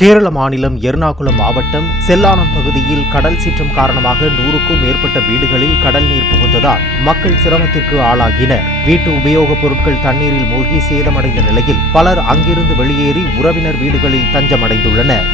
கேரள மாநிலம் எர்ணாகுளம் மாவட்டம் செல்லானம் பகுதியில் கடல் சீற்றம் காரணமாக 100க்கும் மேற்பட்ட வீடுகளில் கடல் நீர் புகுந்ததால் மக்கள் சிரமத்திற்கு ஆளாகினர். வீட்டு உபயோகப் பொருட்கள் தண்ணீரில் மூழ்கி சேதமடைந்த நிலையில் பலர் அங்கிருந்து வெளியேறி உறவினர் வீடுகளில் தஞ்சமடைந்துள்ளனர்.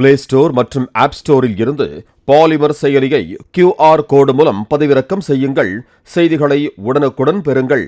பிளே ஸ்டோர் மற்றும் ஆப் ஸ்டோரில் இருந்து பாலிமர் செயலியை QR கோடு மூலம் பதிவிறக்கம் செய்யுங்கள். செய்திகளை உடனுக்குடன் பெறுங்கள்.